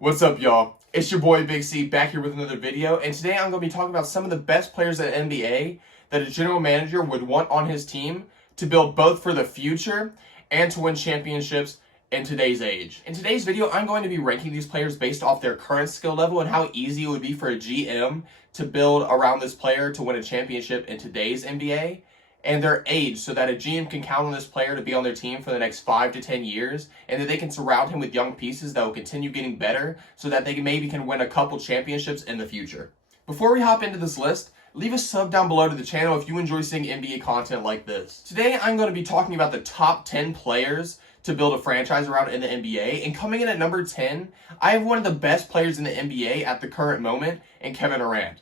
What's up, y'all? It's your boy Big C back here with another video, and today I'm going to be talking about some of the best players in the NBA that a general manager would want on his team to build both for the future and to win championships in today's age. In today's video, I'm going to be ranking these players based off their current skill level and how easy it would be for a GM to build around this player to win a championship in today's NBA, and their age, so that a GM can count on this player to be on their team for the next 5 to 10 years, and that they can surround him with young pieces that will continue getting better so that they maybe can win a couple championships in the future. Before we hop into this list, leave a sub down below to the channel if you enjoy seeing NBA content like this. Today I'm going to be talking about the top 10 players to build a franchise around in the NBA, and coming in at number 10, I have one of the best players in the NBA at the current moment, in Kevin Durant.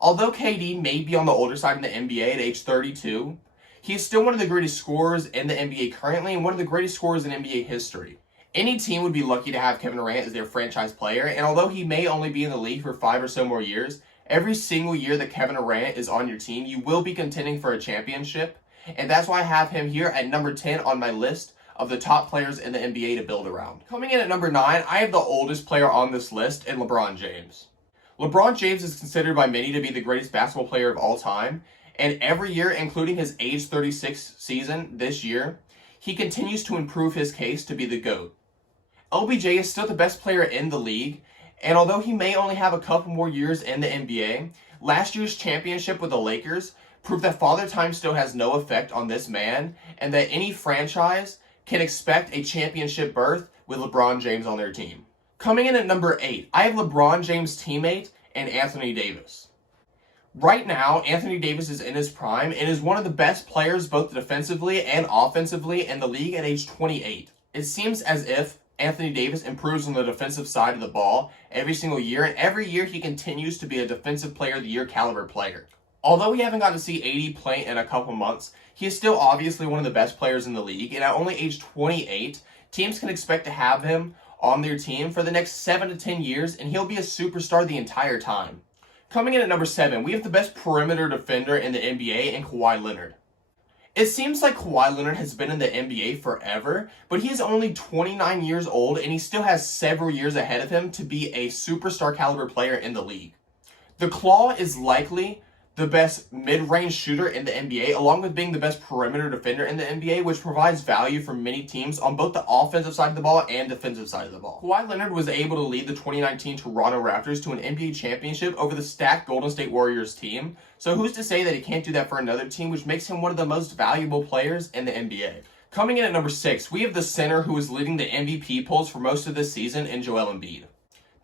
Although KD may be on the older side in the NBA at age 32, he is still one of the greatest scorers in the NBA currently and one of the greatest scorers in NBA history. Any team would be lucky to have Kevin Durant as their franchise player, and although he may only be in the league for 5 or so more years, every single year that Kevin Durant is on your team, you will be contending for a championship, and that's why I have him here at number 10 on my list of the top players in the NBA to build around. Coming in at number 9, I have the oldest player on this list in LeBron James. LeBron James is considered by many to be the greatest basketball player of all time, and every year, including his age 36 season this year, he continues to improve his case to be the GOAT. LBJ is still the best player in the league, and although he may only have a couple more years in the NBA, last year's championship with the Lakers proved that Father Time still has no effect on this man, and that any franchise can expect a championship berth with LeBron James on their team. Coming in at number 8, I have LeBron James' teammate and Anthony Davis. Right now, Anthony Davis is in his prime and is one of the best players both defensively and offensively in the league at age 28. It seems as if Anthony Davis improves on the defensive side of the ball every single year, and every year he continues to be a defensive player of the year caliber player. Although we haven't got to see AD play in a couple months, he is still obviously one of the best players in the league, and at only age 28, teams can expect to have him on their team for the next 7 to 10 years, and he'll be a superstar the entire time. Coming in at number 7, we have the best perimeter defender in the NBA in Kawhi Leonard. It seems like Kawhi Leonard has been in the NBA forever, but he is only 29 years old and he still has several years ahead of him to be a superstar caliber player in the league. The Claw is likely the best mid-range shooter in the NBA, along with being the best perimeter defender in the NBA, which provides value for many teams on both the offensive side of the ball and defensive side of the ball. Kawhi Leonard was able to lead the 2019 Toronto Raptors to an NBA championship over the stacked Golden State Warriors team, so who's to say that he can't do that for another team, which makes him one of the most valuable players in the NBA. Coming in at number 6, we have the center who is leading the MVP polls for most of this season in Joel Embiid.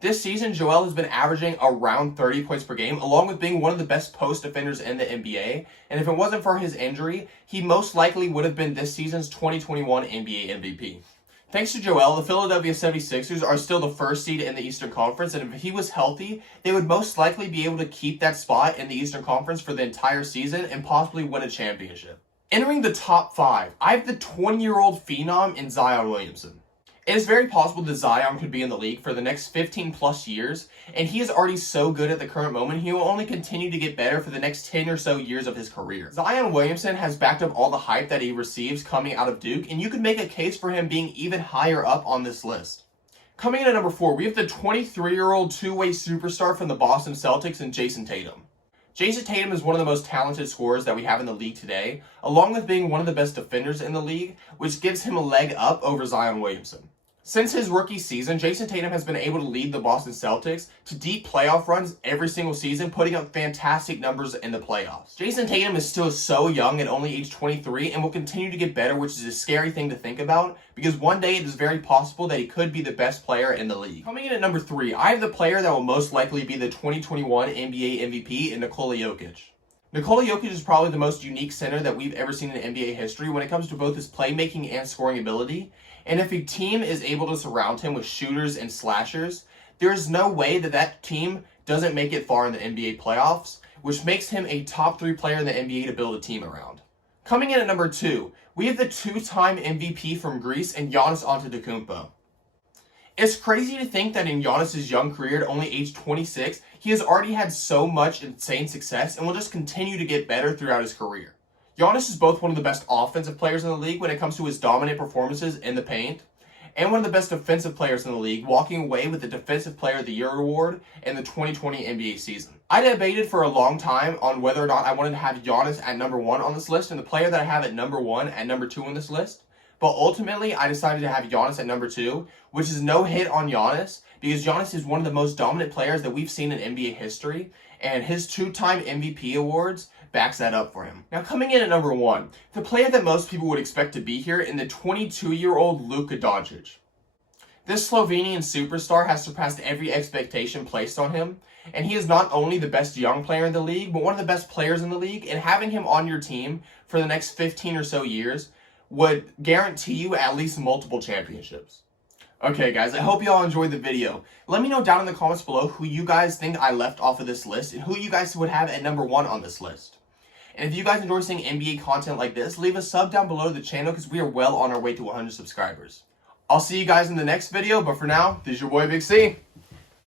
This season, Joel has been averaging around 30 points per game, along with being one of the best post defenders in the NBA, and if it wasn't for his injury, he most likely would have been this season's 2021 NBA MVP. Thanks to Joel, the Philadelphia 76ers are still the first seed in the Eastern Conference, and if he was healthy, they would most likely be able to keep that spot in the Eastern Conference for the entire season and possibly win a championship. Entering the top 5, I have the 20-year-old phenom in Zion Williamson. It is very possible that Zion could be in the league for the next 15 plus years, and he is already so good at the current moment, he will only continue to get better for the next 10 or so years of his career. Zion Williamson has backed up all the hype that he receives coming out of Duke, and you could make a case for him being even higher up on this list. Coming in at number 4, we have the 23-year-old two-way superstar from the Boston Celtics and Jason Tatum. Jason Tatum is one of the most talented scorers that we have in the league today, along with being one of the best defenders in the league, which gives him a leg up over Zion Williamson. Since his rookie season, Jason Tatum has been able to lead the Boston Celtics to deep playoff runs every single season, putting up fantastic numbers in the playoffs. Jason Tatum is still so young at only age 23 and will continue to get better, which is a scary thing to think about, because one day it is very possible that he could be the best player in the league. Coming in at number 3, I have the player that will most likely be the 2021 NBA MVP in Nikola Jokic. Nikola Jokic is probably the most unique center that we've ever seen in NBA history when it comes to both his playmaking and scoring ability. And if a team is able to surround him with shooters and slashers, there is no way that that team doesn't make it far in the NBA playoffs, which makes him a top 3 player in the NBA to build a team around. Coming in at number 2, we have the 2-time MVP from Greece and Giannis Antetokounmpo. It's crazy to think that in Giannis' young career at only age 26, he has already had so much insane success and will just continue to get better throughout his career. Giannis is both one of the best offensive players in the league when it comes to his dominant performances in the paint, and one of the best defensive players in the league, walking away with the Defensive Player of the Year award in the 2020 NBA season. I debated for a long time on whether or not I wanted to have Giannis at number 1 on this list and the player that I have at number 1 at number 2 on this list. But ultimately, I decided to have Giannis at number 2, which is no hit on Giannis, because Giannis is one of the most dominant players that we've seen in NBA history, and his 2-time MVP awards backs that up for him. Now, coming in at number 1, the player that most people would expect to be here in the 22-year-old Luka Doncic. This Slovenian superstar has surpassed every expectation placed on him, and he is not only the best young player in the league, but one of the best players in the league, and having him on your team for the next 15 or so years would guarantee you at least multiple championships. Okay guys, I hope you all enjoyed the video. Let me know down in the comments below who you guys think I left off of this list and who you guys would have at number 1 on this list. And if you guys enjoy seeing NBA content like this, leave a sub down below to the channel because we are well on our way to 100 subscribers. I'll see you guys in the next video, but for now, this is your boy Big C.